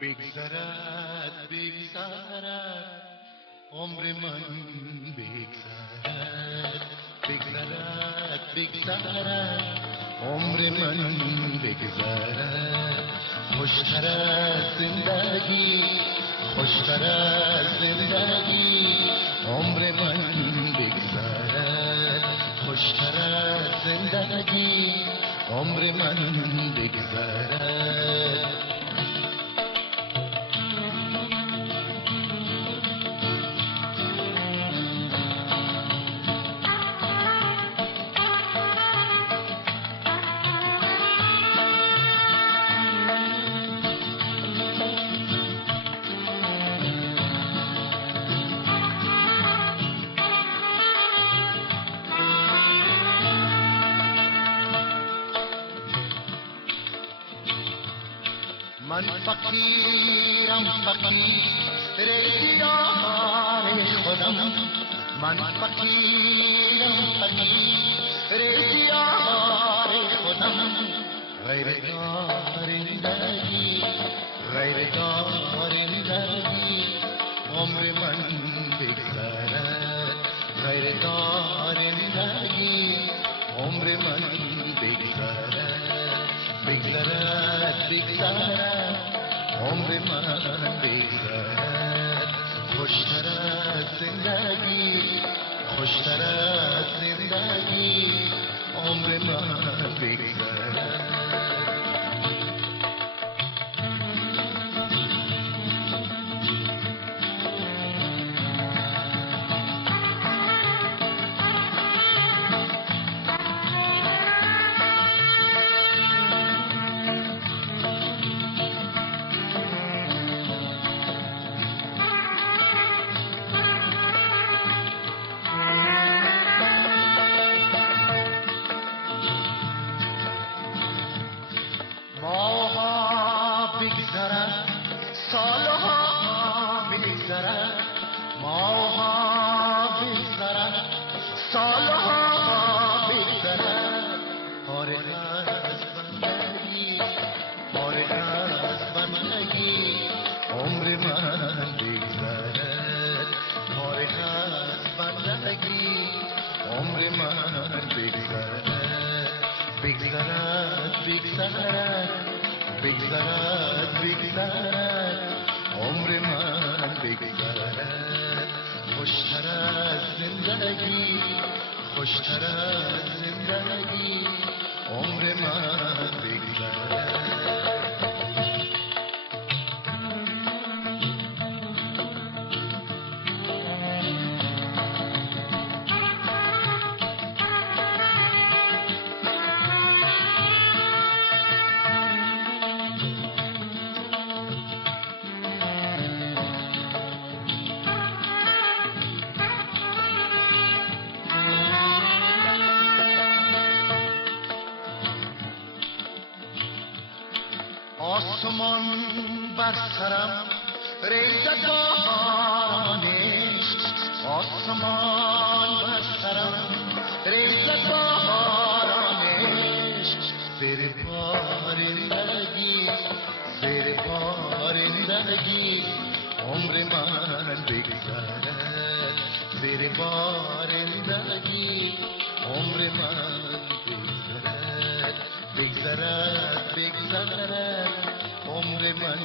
بگذرد بگذرد عمر من بگذرد بگذرد بگذرد عمر من بگذرد خوشتر از زندگی خوشتر از زندگی عمر من بگذرد خوشتر از زندگی عمر من بگذرد من فقیرم فقیر دیار خودم من فقیرم فقیر دیار خودم غیر دارندگی غیر دارندگی عمر من بگذرد غیر دارندگی عمر من بگذرد بگذرد بگذرد عمر من بگذرد خوشتر از زندگی خوشتر از زندگی عمر من بگذرد بگذرد سالها بگذرد ماها بگذرد سالها بگذرد فارغ از بندگی فارغ از بندگی عمر من بگذرد فارغ از بندگی عمر من بگذرد بگذرد بگذرد بگذرد بگذرد عمر من بگذرد خوشتر از زندگی خوشتر از زندگی عمر من بگذرد آسمان بر سرم ریزد بارانش آسمان بر سرم ریزد بارانش زیر بارندگی زیر بارندگی عمر من بگذرد زیر بارندگی عمر من بگذرد بگذرد بگذرد عمر من